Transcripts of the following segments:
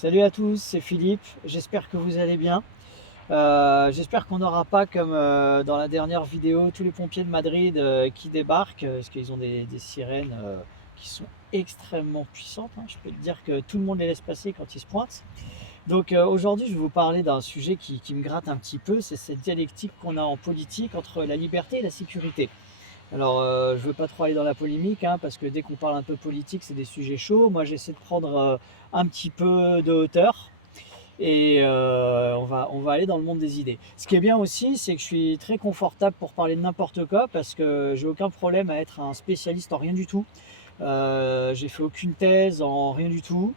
Salut à tous, c'est Philippe, j'espère que vous allez bien. J'espère qu'on n'aura pas comme dans la dernière vidéo tous les pompiers de Madrid qui débarquent, parce qu'ils ont des sirènes qui sont extrêmement puissantes, hein. Je peux te dire que tout le monde les laisse passer quand ils se pointent. Donc aujourd'hui je vais vous parler d'un sujet qui me gratte un petit peu, c'est cette dialectique qu'on a en politique entre la liberté et la sécurité. Alors, je veux pas trop aller dans la polémique, hein, parce que dès qu'on parle un peu politique, c'est des sujets chauds. Moi, j'essaie de prendre un petit peu de hauteur et on va aller dans le monde des idées. Ce qui est bien aussi, c'est que je suis très confortable pour parler de n'importe quoi parce que j'ai aucun problème à être un spécialiste en rien du tout. J'ai fait aucune thèse en rien du tout.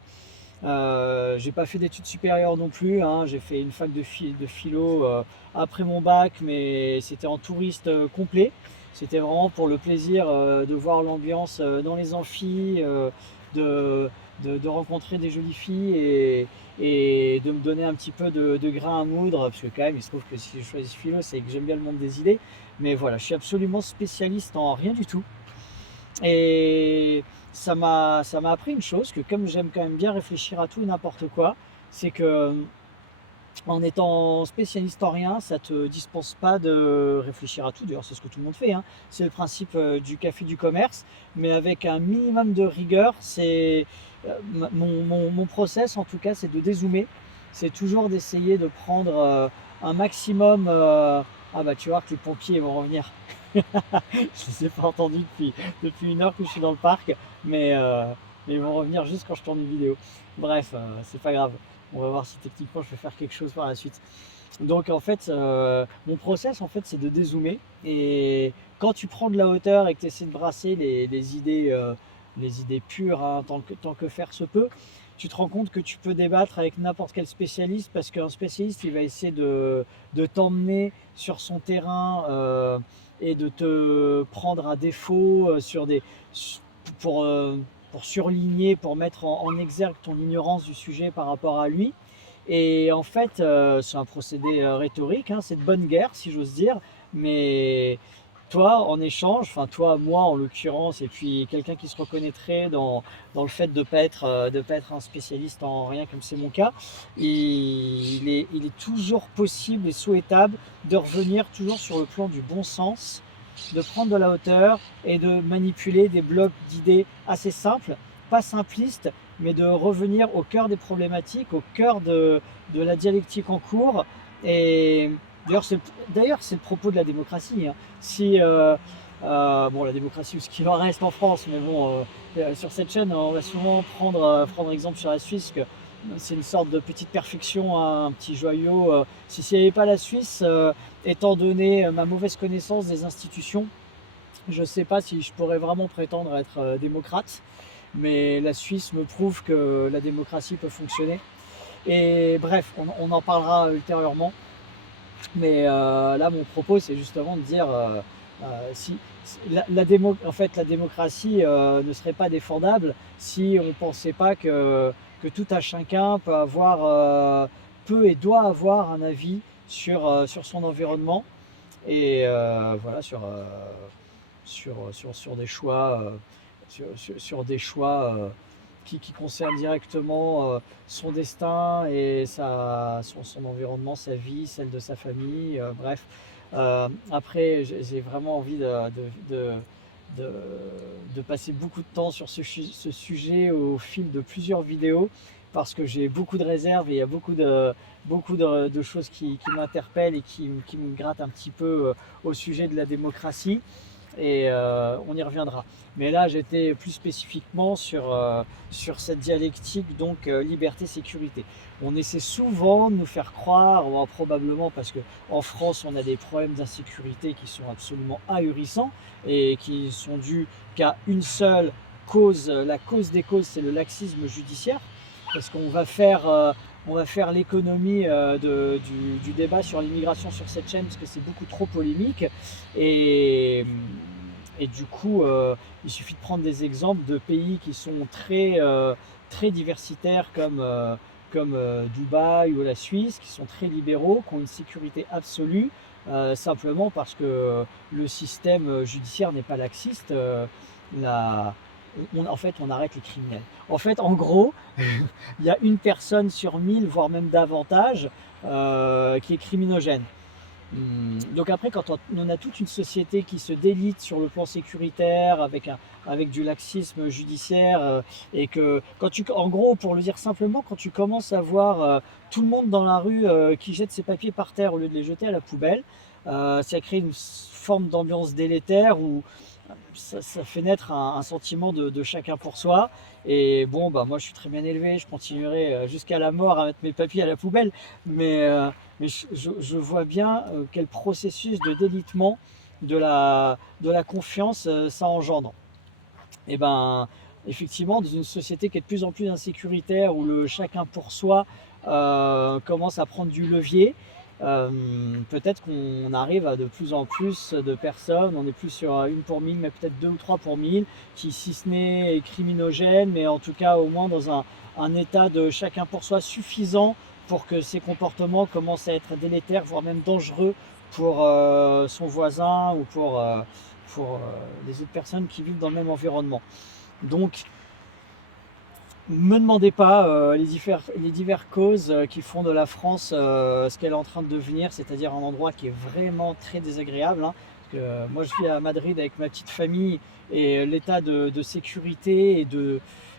J'ai pas fait d'études supérieures non plus, hein. J'ai fait une fac de philo après mon bac, mais c'était en touriste complet. C'était vraiment pour le plaisir de voir l'ambiance dans les amphis, de, de rencontrer des jolies filles et de me donner un petit peu de grain à moudre, parce que quand même, il se trouve que si je choisis philo, c'est que j'aime bien le monde des idées. Mais voilà, je suis absolument spécialiste en rien du tout. Et ça m'a appris une chose, que comme j'aime quand même bien réfléchir à tout et n'importe quoi, c'est que en étant spécialiste en rien, ça te dispense pas de réfléchir à tout. D'ailleurs, c'est ce que tout le monde fait, hein. C'est le principe du café du commerce, mais avec un minimum de rigueur. C'est mon process, en tout cas, c'est de dézoomer. C'est toujours d'essayer de prendre un maximum. Ah bah tu vois que les pompiers vont revenir. Je ne les ai pas entendus depuis une heure que je suis dans le parc, mais ils vont revenir juste quand je tourne une vidéo. Bref, c'est pas grave. On va voir si techniquement je vais faire quelque chose par la suite. Donc en fait, mon process en fait c'est de dézoomer. Et quand tu prends de la hauteur et que tu essaies de brasser les idées pures, hein, tant que faire se peut, tu te rends compte que tu peux débattre avec n'importe quel spécialiste, parce qu'un spécialiste il va essayer de t'emmener sur son terrain et de te prendre à défaut pour, euh, pour surligner, pour mettre en exergue ton ignorance du sujet par rapport à lui. Et en fait, c'est un procédé rhétorique, hein, c'est de bonne guerre, si j'ose dire. Mais toi, en échange, enfin toi, moi en l'occurrence, et puis quelqu'un qui se reconnaîtrait dans le fait de pas être un spécialiste en rien, comme c'est mon cas, il est toujours possible et souhaitable de revenir toujours sur le plan du bon sens, de prendre de la hauteur et de manipuler des blocs d'idées assez simples, pas simplistes, mais de revenir au cœur des problématiques, au cœur de la dialectique en cours. Et d'ailleurs, c'est le propos de la démocratie, hein. Si, bon, la démocratie ou ce qu'il en reste en France, mais bon, sur cette chaîne, on va souvent prendre exemple sur la Suisse, que c'est une sorte de petite perfection, hein, un petit joyau. Si ce n'avait pas la Suisse, étant donné ma mauvaise connaissance des institutions, je ne sais pas si je pourrais vraiment prétendre être démocrate, mais la Suisse me prouve que la démocratie peut fonctionner. Et bref, on en parlera ultérieurement. Mais là, mon propos, c'est justement de dire si en fait, la démocratie ne serait pas défendable si on ne pensait pas que tout un chacun peut et doit avoir un avis sur son environnement et voilà, sur des choix, sur des choix qui concernent directement son destin et son environnement, sa vie, celle de sa famille, bref. Après, j'ai vraiment envie de, de, de passer beaucoup de temps sur ce sujet au fil de plusieurs vidéos, parce que j'ai beaucoup de réserves et il y a beaucoup de choses qui m'interpellent et qui me grattent un petit peu au sujet de la démocratie. Et on y reviendra. Mais là, j'étais plus spécifiquement sur cette dialectique, donc liberté-sécurité. On essaie souvent de nous faire croire, probablement parce qu'en France, on a des problèmes d'insécurité qui sont absolument ahurissants et qui sont dus qu'à une seule cause. La cause des causes, c'est le laxisme judiciaire, parce qu'on va faire l'économie du débat sur l'immigration sur cette chaîne, parce que c'est beaucoup trop polémique. Et, et du coup, il suffit de prendre des exemples de pays qui sont très diversitaires, comme Dubaï ou la Suisse, qui sont très libéraux, qui ont une sécurité absolue, simplement parce que le système judiciaire n'est pas laxiste. La, en fait, on arrête les criminels. En fait, en gros, il y a une personne sur 1000, voire même davantage, qui est criminogène. Donc après, quand on a toute une société qui se délite sur le plan sécuritaire avec du laxisme judiciaire, et que en gros, pour le dire simplement, quand tu commences à voir tout le monde dans la rue qui jette ses papiers par terre au lieu de les jeter à la poubelle, ça crée une forme d'ambiance délétère où ça fait naître un sentiment de chacun pour soi. Et bon, bah moi je suis très bien élevé, je continuerai jusqu'à la mort à mettre mes papiers à la poubelle, mais je vois bien quel processus de délitement de la confiance ça engendre. Et ben, effectivement, dans une société qui est de plus en plus insécuritaire, où le chacun pour soi commence à prendre du levier, peut-être qu'on arrive à de plus en plus de personnes, on n'est plus sur une pour mille, mais peut-être deux ou trois pour mille, qui, si ce n'est criminogène, mais en tout cas au moins dans un état de chacun pour soi suffisant pour que ces comportements commencent à être délétères, voire même dangereux pour son voisin ou pour les autres personnes qui vivent dans le même environnement. Donc, me demandez pas les diverses causes qui font de la France ce qu'elle est en train de devenir, c'est-à-dire un endroit qui est vraiment très désagréable, hein, parce que moi je vis à Madrid avec ma petite famille et l'état de sécurité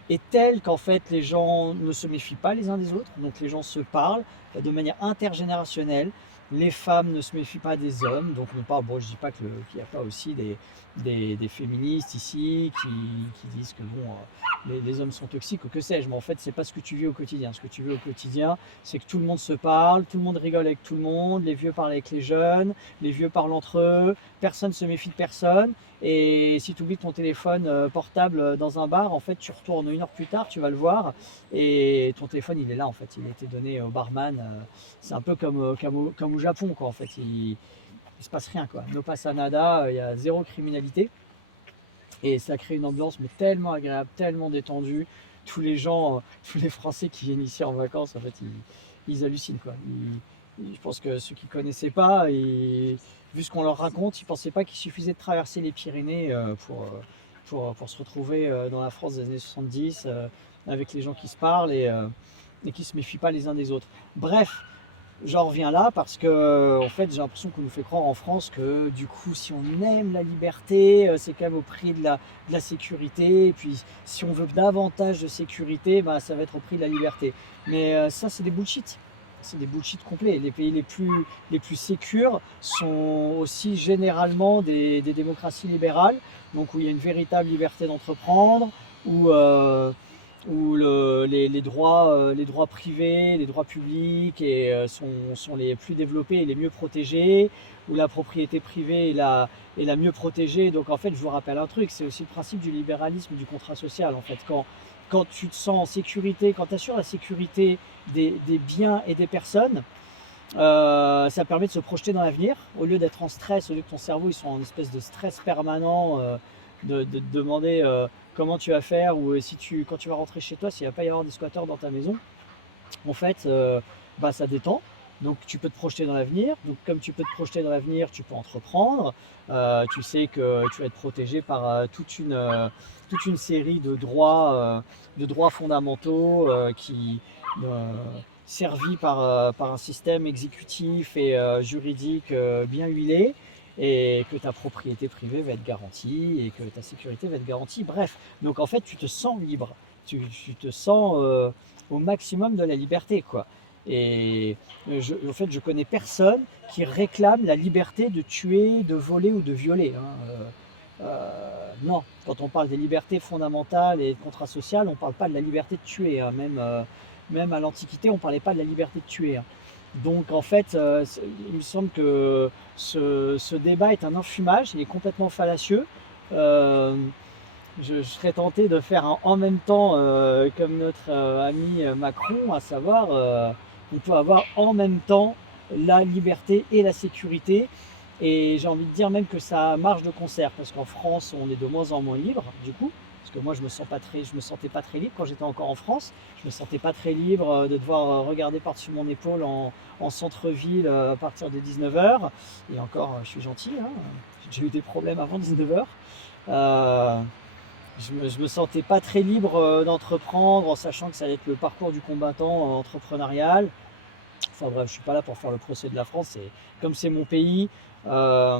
est tel qu'en fait les gens ne se méfient pas les uns des autres, donc les gens se parlent de manière intergénérationnelle. Les femmes ne se méfient pas des hommes, donc on parle, bon, je dis pas qu'il n'y a pas aussi des féministes ici qui disent que bon, les hommes sont toxiques ou que sais-je, mais en fait c'est pas ce que tu vis au quotidien. Ce que tu vis au quotidien, c'est que tout le monde se parle, tout le monde rigole avec tout le monde, les vieux parlent avec les jeunes, les vieux parlent entre eux, personne ne se méfie de personne, et si tu oublies ton téléphone portable dans un bar, en fait tu retournes une heure plus tard, tu vas le voir, et ton téléphone il est là en fait, il a été donné au barman, c'est un peu comme au Japon quoi, en fait, il se passe rien quoi, no pasa nada, il y a zéro criminalité. Et ça crée une ambiance mais tellement agréable, tellement détendue. Tous les gens, tous les Français qui viennent ici en vacances, en fait, ils hallucinent quoi. Je pense que ceux qui ne connaissaient pas, vu ce qu'on leur raconte, ils ne pensaient pas qu'il suffisait de traverser les Pyrénées pour se retrouver dans la France des années 70 avec les gens qui se parlent et qui ne se méfient pas les uns des autres. Bref, j'en reviens là parce que en fait, j'ai l'impression qu'on nous fait croire en France que du coup, si on aime la liberté, c'est quand même au prix de la sécurité. Et puis, si on veut davantage de sécurité, bah, ça va être au prix de la liberté. Mais ça, c'est des bullshit. C'est des bullshit complets. Les pays les plus sécures sont aussi généralement des démocraties libérales, donc où il y a une véritable liberté d'entreprendre, où les droits privés, les droits publics sont les plus développés et les mieux protégés, où la propriété privée est la mieux protégée. Donc en fait, je vous rappelle un truc, c'est aussi le principe du libéralisme, du contrat social. En fait, quand tu te sens en sécurité, quand tu assures la sécurité des biens et des personnes, ça permet de se projeter dans l'avenir, au lieu d'être en stress, au lieu que ton cerveau il soit en espèce de stress permanent, de te demander comment tu vas faire, ou quand tu vas rentrer chez toi, s'il ne va pas y avoir des squatteurs dans ta maison. En fait, bah, ça détend. Donc tu peux te projeter dans l'avenir. Donc comme tu peux te projeter dans l'avenir, tu peux entreprendre. Tu sais que tu vas être protégé par toute une série de droits fondamentaux servis par un système exécutif et juridique bien huilé, et que ta propriété privée va être garantie et que ta sécurité va être garantie. Bref, donc en fait tu te sens libre, tu te sens au maximum de la liberté quoi. Et en fait je connais personne qui réclame la liberté de tuer, de voler ou de violer, hein. Non, quand on parle des libertés fondamentales et de contrat social, on ne parle pas de la liberté de tuer, hein. Même à l'Antiquité, on ne parlait pas de la liberté de tuer, hein. Donc en fait, il me semble que ce débat est un enfumage, il est complètement fallacieux. Euh, je serais tenté de faire un en même temps comme notre ami Macron, à savoir on peut avoir en même temps la liberté et la sécurité. Et j'ai envie de dire même que ça marche de concert, parce qu'en France, on est de moins en moins libre, du coup. Parce que moi, je me sentais pas très libre quand j'étais encore en France. Je me sentais pas très libre de devoir regarder par-dessus mon épaule en centre-ville à partir de 19h. Et encore, je suis gentil, hein, j'ai eu des problèmes avant 19h. je me sentais pas très libre d'entreprendre, en sachant que ça allait être le parcours du combattant entrepreneurial. Enfin bref, je suis pas là pour faire le procès de la France. Comme c'est mon pays, euh,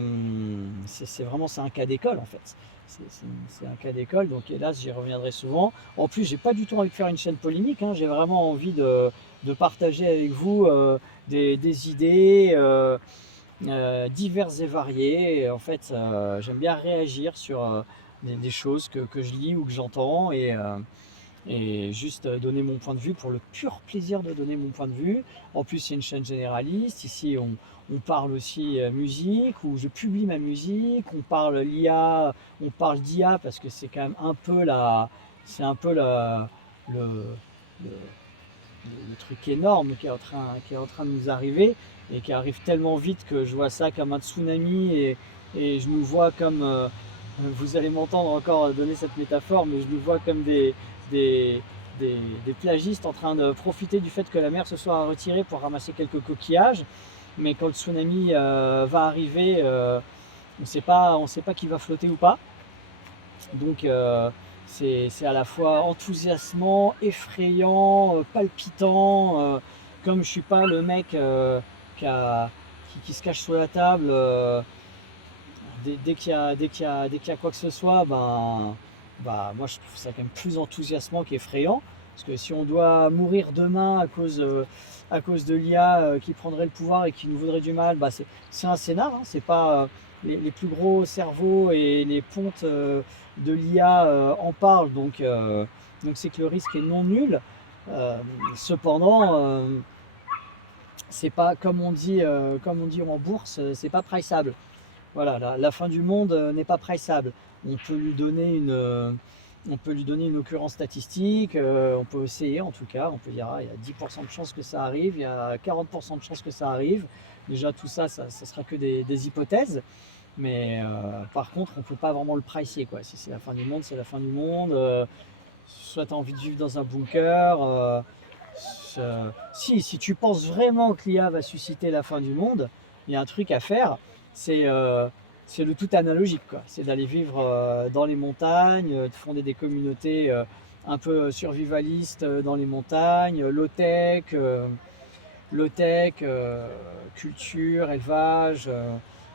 c'est un cas d'école en fait. C'est un cas d'école, donc hélas j'y reviendrai souvent. En plus, j'ai pas du tout envie de faire une chaîne polémique, hein. J'ai vraiment envie de partager avec vous des idées diverses et variées. Et en fait, j'aime bien réagir sur des choses que je lis ou que j'entends et juste donner mon point de vue pour le pur plaisir de donner mon point de vue. En plus, c'est une chaîne généraliste. Ici, on parle aussi musique, où je publie ma musique. On parle l'IA, on parle d'IA parce que c'est quand même un peu c'est un peu le, le, le truc énorme qui est en train de nous arriver et qui arrive tellement vite que je vois ça comme un tsunami et je nous vois comme, vous allez m'entendre encore donner cette métaphore, mais je nous vois comme des, des, des plagistes en train de profiter du fait que la mer se soit retirée pour ramasser quelques coquillages. Mais quand le tsunami va arriver, on sait pas qui va flotter ou pas. Donc c'est à la fois enthousiasmant, effrayant, palpitant. Comme je suis pas le mec qui se cache sous la table, dès qu'il y a quoi que ce soit, moi je trouve ça quand même plus enthousiasmant qu'effrayant. Parce que si on doit mourir demain à cause de l'IA qui prendrait le pouvoir et qui nous voudrait du mal, c'est un scénar, hein. C'est pas les plus gros cerveaux et les pontes de l'IA en parlent, donc c'est que le risque est non nul. Cependant, c'est pas comme on dit en bourse, c'est pas priceable. Voilà, la fin du monde n'est pas priceable. On peut lui donner on peut lui donner une occurrence statistique, on peut essayer en tout cas, on peut dire il y a 10% de chances que ça arrive, il y a 40% de chances que ça arrive. Déjà tout ça, ça sera que des hypothèses. Mais par contre, on ne peut pas vraiment le pricer, quoi. Si c'est la fin du monde, c'est la fin du monde. Soit tu as envie de vivre dans un bunker. Si tu penses vraiment que l'IA va susciter la fin du monde, il y a un truc à faire, c'est c'est le tout analogique, quoi. C'est d'aller vivre dans les montagnes, de fonder des communautés un peu survivalistes dans les montagnes, low-tech, culture, élevage,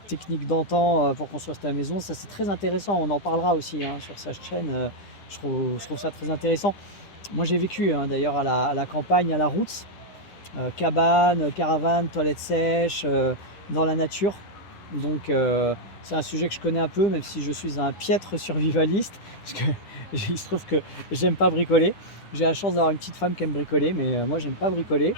technique d'antan pour construire ta maison. Ça, c'est très intéressant. On en parlera aussi hein, sur sa chaîne. Je trouve ça très intéressant. Moi, j'ai vécu hein, d'ailleurs à la campagne, à la route, cabane, caravane, toilette sèche, dans la nature. Donc, c'est un sujet que je connais un peu, même si je suis un piètre survivaliste, parce que il se trouve que j'aime pas bricoler. J'ai la chance d'avoir une petite femme qui aime bricoler, mais moi, j'aime pas bricoler.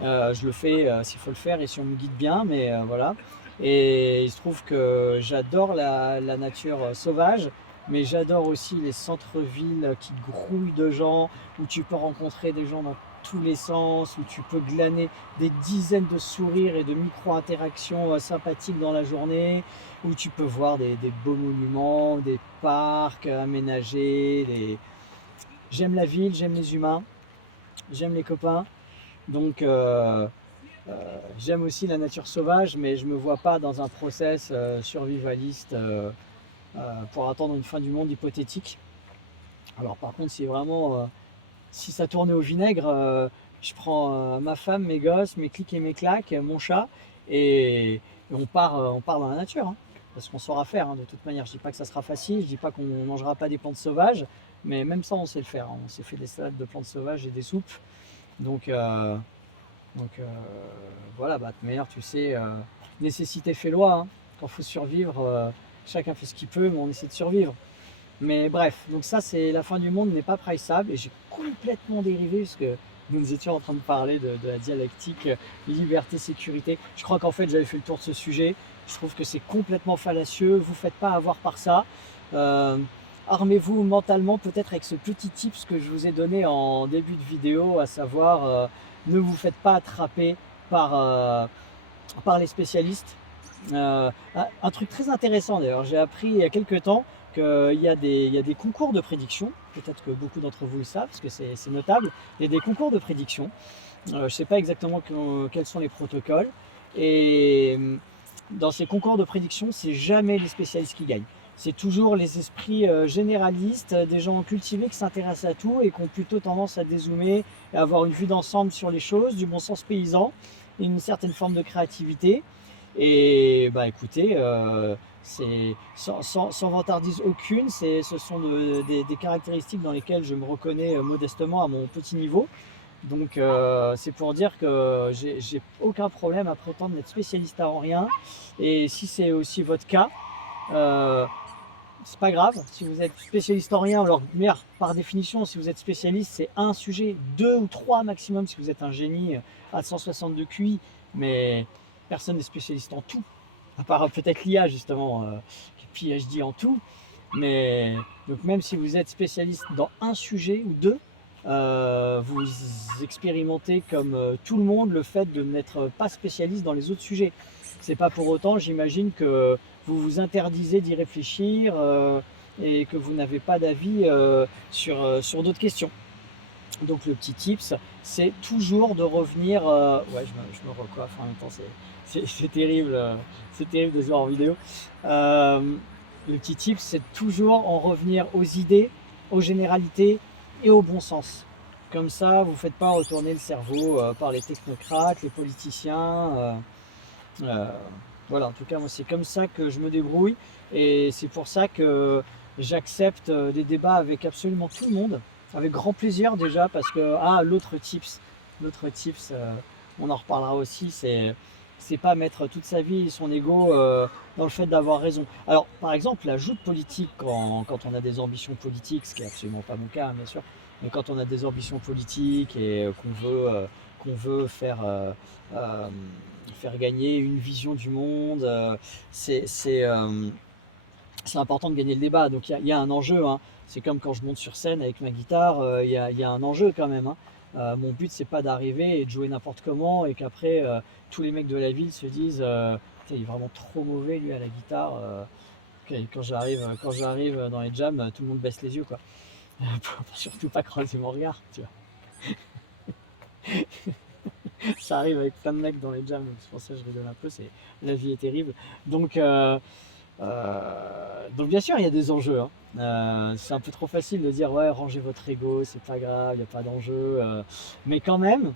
Je le fais s'il faut le faire et si on me guide bien, mais voilà. Et il se trouve que j'adore la nature sauvage, mais j'adore aussi les centres-villes qui grouillent de gens, où tu peux rencontrer des gens dans tous les sens, où tu peux glaner des dizaines de sourires et de micro-interactions sympathiques dans la journée, où tu peux voir des beaux monuments, des parcs aménagés. J'aime la ville, j'aime les humains, j'aime les copains. Donc j'aime aussi la nature sauvage, mais je ne me vois pas dans un process survivaliste pour attendre une fin du monde hypothétique. Alors par contre, si ça tournait au vinaigre, je prends ma femme, mes gosses, mes clics et mes claques, mon chat, et on part dans la nature. Hein, parce qu'on saura faire hein, de toute manière. Je dis pas que ça sera facile, je dis pas qu'on ne mangera pas des plantes sauvages, mais même ça, on sait le faire. Hein. On s'est fait des salades de plantes sauvages et des soupes. Donc, euh, donc voilà, de toute manière, tu sais, nécessité fait loi. Hein. Quand il faut survivre, chacun fait ce qu'il peut, mais on essaie de survivre. Mais bref, donc ça, c'est la fin du monde n'est pas priceable et j'ai complètement dérivé parce que nous étions en train de parler de la dialectique liberté, sécurité. Je crois qu'en fait, j'avais fait le tour de ce sujet. Je trouve que c'est complètement fallacieux. Vous ne faites pas avoir par ça. Euh, Armez-vous mentalement peut-être avec ce petit tips que je vous ai donné en début de vidéo, à savoir ne vous faites pas attraper par, par les spécialistes. Un truc très intéressant d'ailleurs, j'ai appris il y a quelques temps qu'il y a des concours de prédiction, peut-être que beaucoup d'entre vous le savent parce que c'est notable, il y a des concours de prédiction, je ne sais pas exactement quels sont les protocoles, et dans ces concours de prédiction, c'est jamais les spécialistes qui gagnent. c'est toujours les esprits généralistes, des gens cultivés qui s'intéressent à tout et qui ont plutôt tendance à dézoomer et à avoir une vue d'ensemble sur les choses, du bon sens paysan, et une certaine forme de créativité. Et bah écoutez, c'est sans vantardise aucune, ce sont des caractéristiques dans lesquelles je me reconnais modestement à mon petit niveau. Donc c'est pour dire que j'ai aucun problème à prétendre d'être spécialiste en rien. Et si c'est aussi votre cas, euh, c'est pas grave. Si vous êtes spécialiste en rien, alors par définition, si vous êtes spécialiste, c'est un sujet, deux ou trois maximum si vous êtes un génie à 162 QI. Mais personne n'est spécialiste en tout, à part peut-être l'IA justement, qui est PhD en tout. Mais donc même si vous êtes spécialiste dans un sujet ou deux, vous expérimentez comme tout le monde le fait de n'être pas spécialiste dans les autres sujets. C'est pas pour autant, j'imagine, que vous vous interdisez d'y réfléchir et que vous n'avez pas d'avis sur d'autres questions. Donc le petit tips, c'est toujours de revenir. Ouais, je me recoiffe en même temps, c'est terrible, c'est terrible de se voir en vidéo. Le petit tips, c'est toujours en revenir aux idées, aux généralités et au bon sens. Comme ça, vous ne faites pas retourner le cerveau par les technocrates, les politiciens. Euh, voilà, en tout cas, moi, c'est comme ça que je me débrouille. Et c'est pour ça que j'accepte des débats avec absolument tout le monde, avec grand plaisir déjà, parce que, l'autre tips, on en reparlera aussi, c'est pas mettre toute sa vie et son ego dans le fait d'avoir raison. Alors, par exemple, la joute politique, quand on a des ambitions politiques, ce qui est absolument pas mon cas, hein, bien sûr, mais quand on a des ambitions politiques et qu'on veut euh, faire gagner une vision du monde, c'est important de gagner le débat. Donc il y a un enjeu, hein. C'est comme quand je monte sur scène avec ma guitare, y a un enjeu quand même, hein. Mon but c'est pas d'arriver et de jouer n'importe comment et qu'après tous les mecs de la ville se disent il est vraiment trop mauvais lui à la guitare. Quand j'arrive dans les jams, tout le monde baisse les yeux quoi. Pour surtout pas croiser mon regard, tu vois. Ça arrive avec plein de mecs dans les jams, donc c'est pour ça que je rigole un peu. La vie est terrible. Donc donc bien sûr, il y a des enjeux, hein. C'est un peu trop facile de dire ouais, rangez votre ego, c'est pas grave, il n'y a pas d'enjeu. Mais quand même,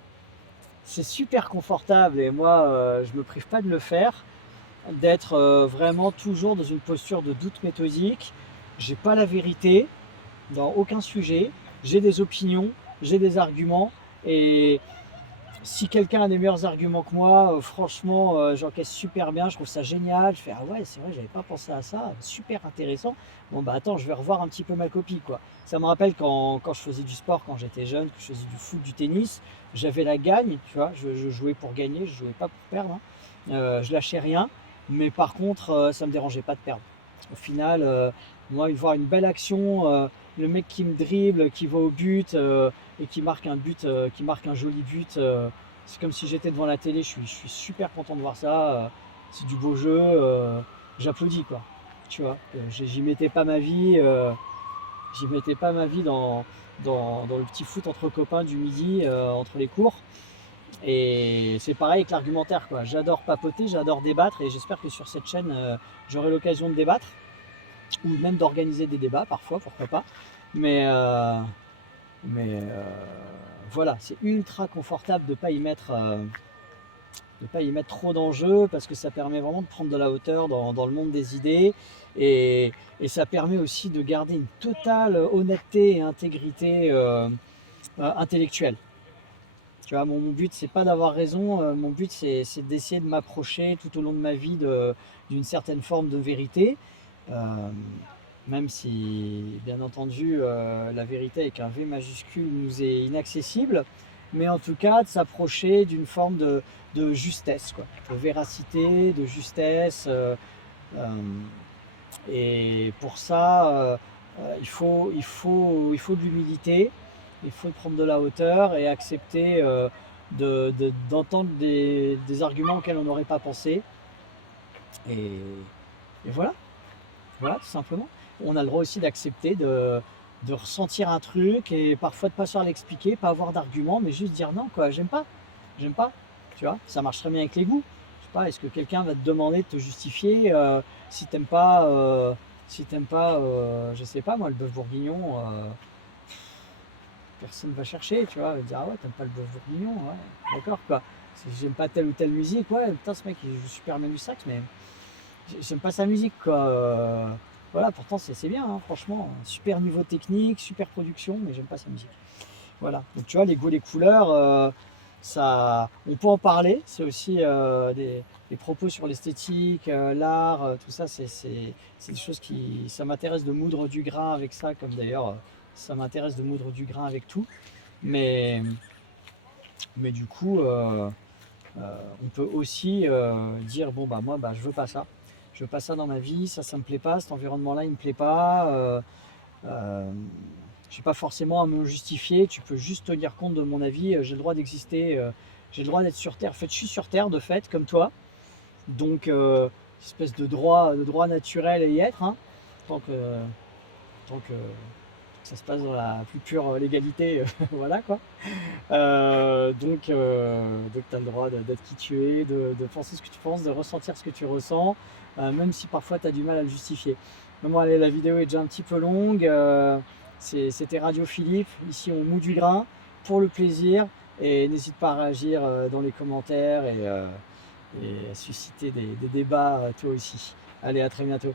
c'est super confortable et moi, je me prive pas de le faire, d'être vraiment toujours dans une posture de doute méthodique. J'ai pas la vérité dans aucun sujet. J'ai des opinions, j'ai des arguments et si quelqu'un a des meilleurs arguments que moi, franchement, j'encaisse super bien, je trouve ça génial. Je fais ah ouais, c'est vrai, j'avais pas pensé à ça, super intéressant. Bon bah attends, je vais revoir un petit peu ma copie quoi. Ça me rappelle quand je faisais du sport, quand j'étais jeune, que je faisais du foot, du tennis, j'avais la gagne, tu vois, je jouais pour gagner, je jouais pas pour perdre, hein. Je lâchais rien, mais par contre, ça me dérangeait pas de perdre. Au final, moi, voir une belle action, le mec qui me dribble, qui va au but et qui marque un joli but. C'est comme si j'étais devant la télé, je suis super content de voir ça. C'est du beau jeu, j'applaudis quoi. Tu vois, j'y mettais pas ma vie dans le petit foot entre copains du midi, entre les cours. Et c'est pareil avec l'argumentaire quoi. J'adore papoter, j'adore débattre et j'espère que sur cette chaîne, j'aurai l'occasion de débattre ou même d'organiser des débats parfois, pourquoi pas. Mais, euh, mais voilà, c'est ultra confortable de ne pas y mettre, trop d'enjeux parce que ça permet vraiment de prendre de la hauteur dans le monde des idées et ça permet aussi de garder une totale honnêteté et intégrité intellectuelle. Tu vois, mon but c'est pas d'avoir raison, mon but c'est d'essayer de m'approcher tout au long de ma vie d'une certaine forme de vérité. Euh, Même si, bien entendu, la vérité avec un V majuscule nous est inaccessible, mais en tout cas de s'approcher d'une forme de justesse, quoi, de véracité, de justesse. Euh, et pour ça, il faut de l'humilité, il faut prendre de la hauteur et accepter d'entendre des arguments auxquels on n'aurait pas pensé. Et, et voilà, tout simplement. On a le droit aussi d'accepter de ressentir un truc et parfois de pas savoir l'expliquer, pas avoir d'argument, mais juste dire non, quoi, j'aime pas, tu vois, ça marche très bien avec les goûts. Je sais pas, est-ce que quelqu'un va te demander de te justifier si t'aimes pas Si t'aimes pas, je sais pas moi, le bœuf bourguignon, personne va chercher, tu vois, va dire ah ouais, t'aimes pas le bœuf bourguignon, ouais, d'accord quoi. Si j'aime pas telle ou telle musique, ouais, putain ce mec il joue super bien du sax, mais j'aime pas sa musique quoi. Voilà, pourtant c'est bien, hein, franchement, super niveau technique, super production, mais j'aime pas sa musique. Voilà, donc tu vois, les goûts, les couleurs, ça, on peut en parler, c'est aussi des propos sur l'esthétique, l'art, tout ça, c'est des choses qui, ça m'intéresse de moudre du grain avec ça, comme d'ailleurs ça m'intéresse de moudre du grain avec tout, mais, mais du coup, on peut aussi dire, bon bah moi, bah, je veux pas ça dans ma vie, ça me plaît pas, cet environnement-là, il me plaît pas, euh, je n'ai pas forcément à me justifier, tu peux juste tenir compte de mon avis, j'ai le droit d'exister, j'ai le droit d'être sur Terre. En fait, je suis sur Terre de fait, comme toi, donc espèce de droit naturel à y être, hein, tant que, tant que ça se passe dans la plus pure légalité, voilà quoi. Donc tu as le droit d'être qui tu es, de penser ce que tu penses, de ressentir ce que tu ressens, même si parfois tu as du mal à le justifier. Mais bon, allez, la vidéo est déjà un petit peu longue. C'était Radio Philippe. Ici, on moud du grain pour le plaisir. Et n'hésite pas à réagir dans les commentaires et à susciter des débats toi aussi. Allez, à très bientôt.